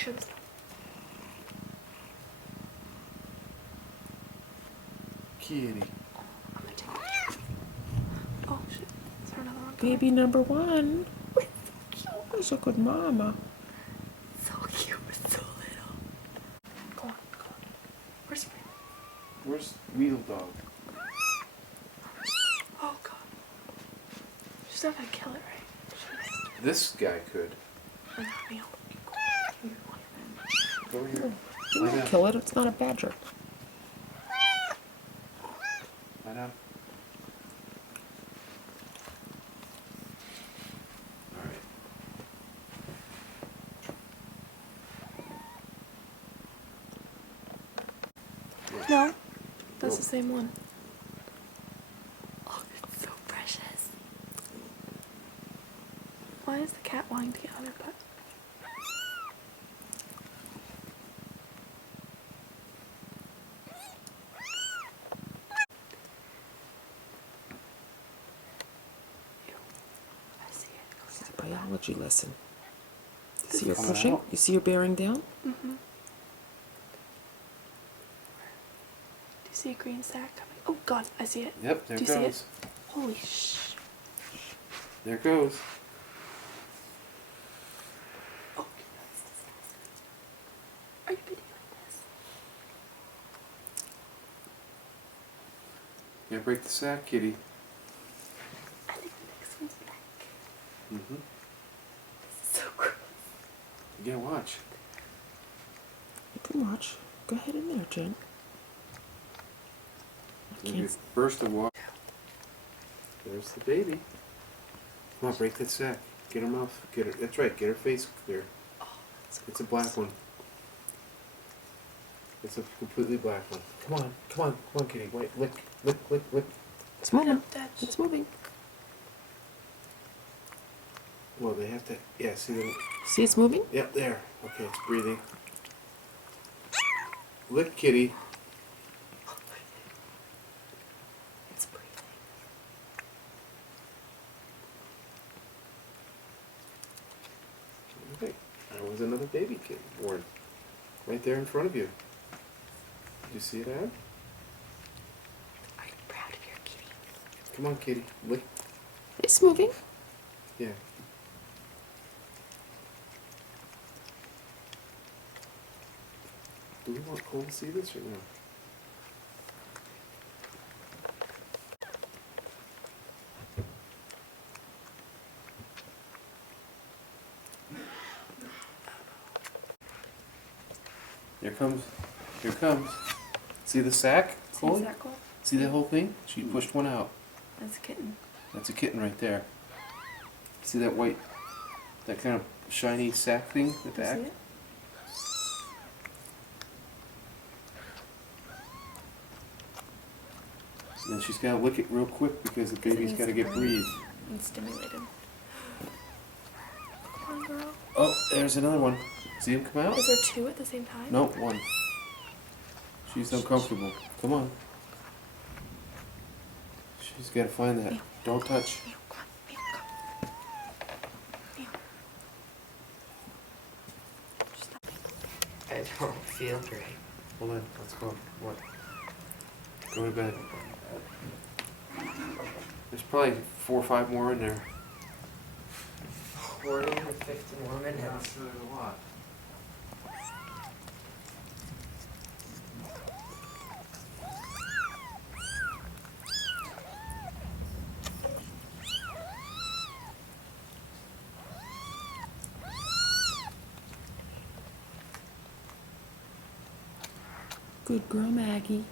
sure this. Kitty. I'm gonna take a picture. Oh shit. Is there another one? Baby number one. It's so cute. That's a good mama. So cute. It's so little. Go on. Where's Spring? Where's Weedle Dog? Oh god. She's not gonna kill it, right? This guy could. Or not me. Go over here. You won't kill it. It's not a badger. Lie down. Alright. No. That's the same one. Oh, it's so precious. Why is the cat wanting to get on her butt? Ew. I see it. It's a biology lesson. You see This her is pushing? out. You see her bearing down? Mm-hmm. Do you see a green sack coming? Oh god, I see it. Yep, there Do it you see goes. it? Holy sh... There it goes. Oh, that's disgusting. Are you videoing this? Yeah, break the sack, Kitty. I think the next one's back. Mm-hmm. This is so gross. You gotta watch. You can watch. Go ahead in there, Jen. I Maybe a can't. burst of water. There's the baby. Come on, break that sack. Get her mouth. Get her. That's right. Get her face clear. Oh, that's so It's a black one. It's a completely black one. Come on, Kitty. Wait, lick. It's moving. Dad. It's moving. Well, they have to. Yeah, see them. See, it's moving. Yep, there. Okay, it's breathing. Lick, Kitty. It's breathing. Okay, there was another baby kid born right there in front of you. Did you see that? Are you proud of your kitty? Come on, Kitty. Lick. It's moving. Yeah. Do we want Cole to see this or no? Here comes. Here comes. See the sack, See Cole? the circle? See that whole thing? She pushed one out. That's a kitten. That's a kitten right there. See that white, that kind of shiny sack thing at the You back? see it? And then she's got to lick it real quick because the Because it baby's needs got to to get breathe. breathed. And stimulate him. Come on, girl. Oh, there's another one. See him come out? Is there two at the same time? No, one. She's uncomfortable. Come on. She's got to find that. Meow. Don't touch. Meow, come on. Meow, come. Meow. Stop. I don't feel great. Hold on. Let's go. What? Go to bed. There's probably 4 or 5 more in there. 40 to 50 more minutes. sure there's a lot. Good girl, Maggie.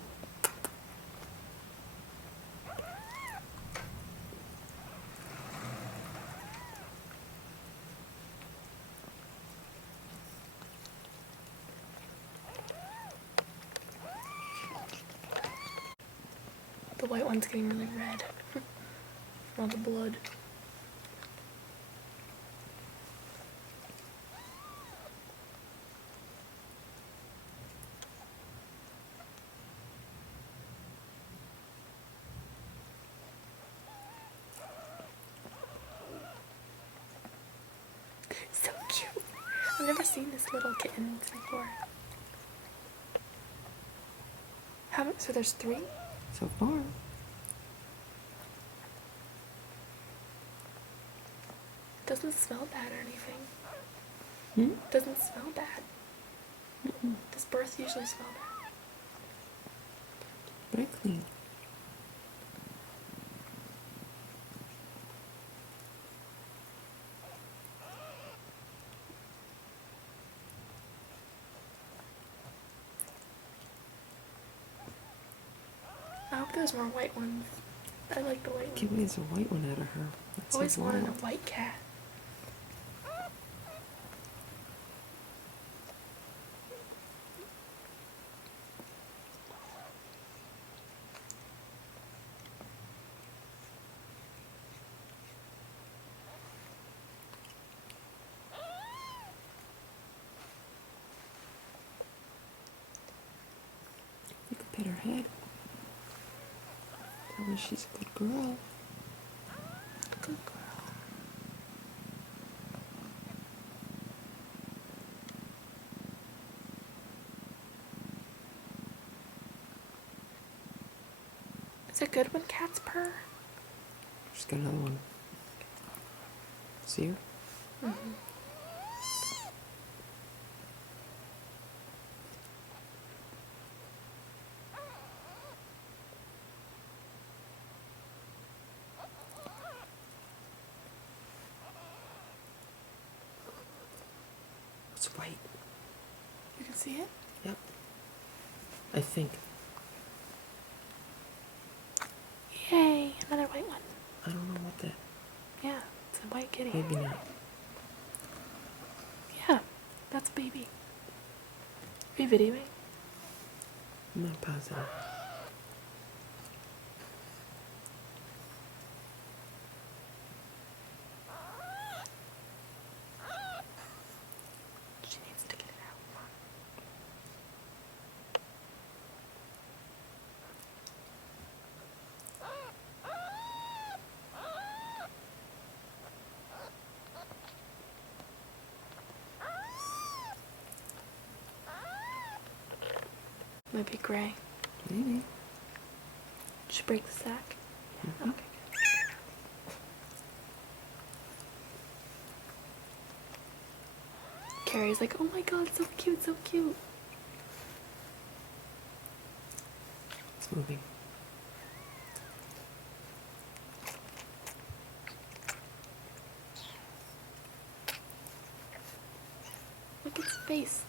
The white one's getting really red. All the blood. So cute. I've never seen this little kittens before. So there's 3? So far. Doesn't smell bad or anything. Hmm? Doesn't smell bad. Does birth usually smell bad? Very clean. I hope there's more white ones. I like the white Can't ones. wait, there's a white one out of her. That's Always so wanted a wild. white cat. You could pet her head. Tell her she's a good girl. Good girl. Is it good when cats purr? She's got another one. See her? Mm-hmm. It's white. You can see it? Yep. I think. Yay! Another white one. I don't know what that. Yeah, it's a white kitty. Maybe not. Yeah, that's a baby. Are you videoing? I'm not positive. She needs to get it out. Might be gray. Maybe. Did she break the sack? Mhm. Okay. Carrie's like, oh my god, so cute, so cute. It's moving. Look at its face.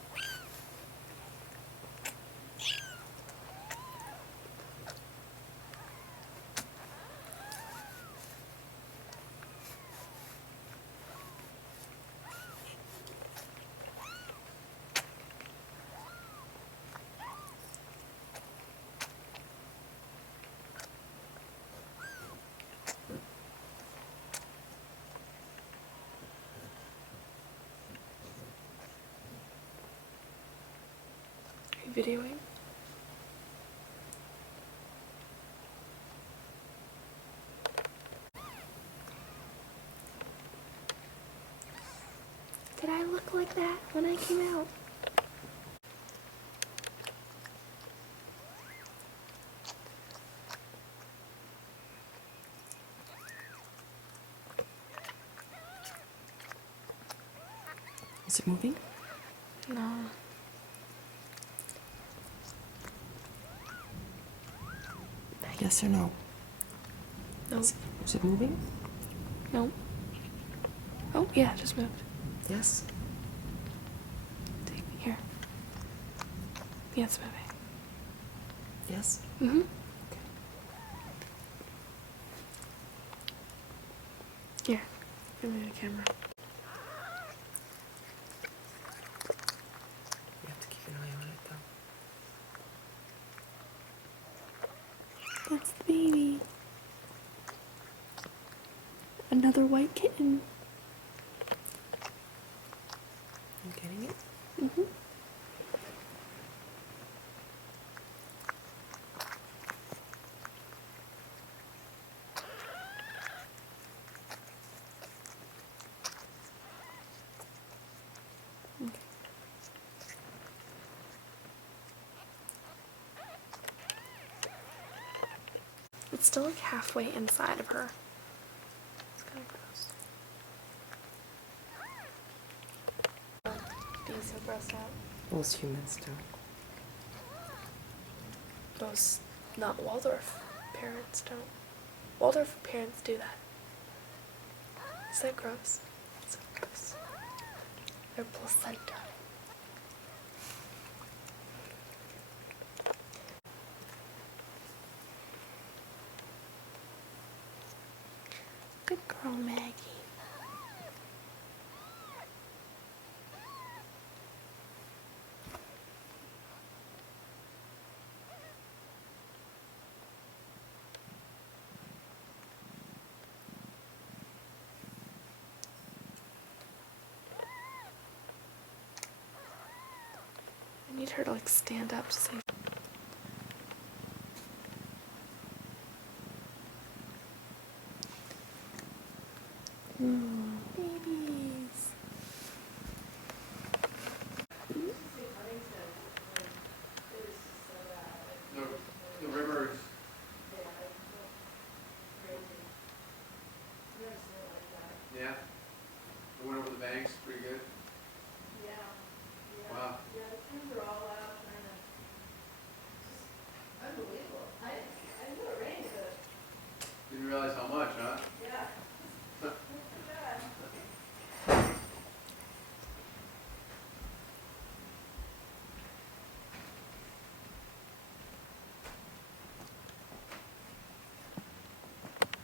Are you videoing? Did I look like that when I came out? Is it moving? No. Yes or no? Nope. Is it moving? Nope. Oh, yeah, it just moved. Yes. Take me here. Yeah, it's moving. Yes. Mm-hmm. Here, give me the camera. You have to keep an eye on it though. That's the baby. Another white kitten. You getting it? Mm-hmm. It's still like halfway inside of her. It's kind of gross. Bees are grossed out. Most humans don't. Most not Waldorf parents don't. Waldorf parents do that. Is that gross? That's so gross. Their placenta. Good girl, Maggie. I need her to like stand up to say. Babies. The rivers. Yeah. I went over the banks, pretty good.